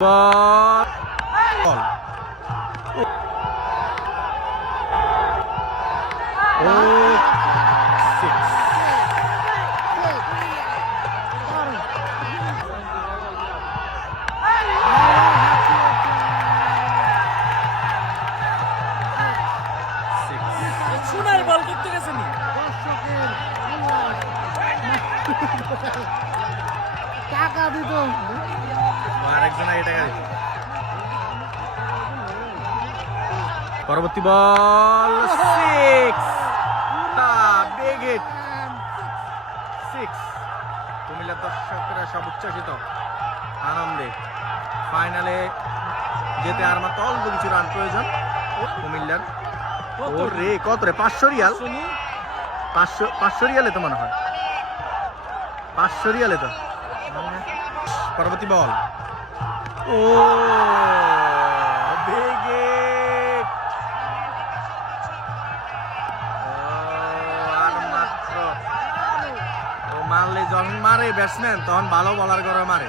বল ও six সোনার বল করতে গেছে নি টাকা দিত আরেকজন টাকা দিত পরবর্তী বল সিক্স বিগ হিট সিক্স কুমিল্লার দর্শকরা সব উচ্ছ্বাসিত আনন্দে ফাইনালে যেতে আর মাত্র অল্প কিছু রান প্রয়োজন কুমিল্লার ও রে কত রে 500 রিয়াল 500 রিয়ালে তো মনে হয় 500 রিয়ালে তো পরবর্তী বল ও বিগ হিট আর মাত্র ও মারলে যখন মারে ব্যাটসম্যান তখন ভালো বলার করে মারে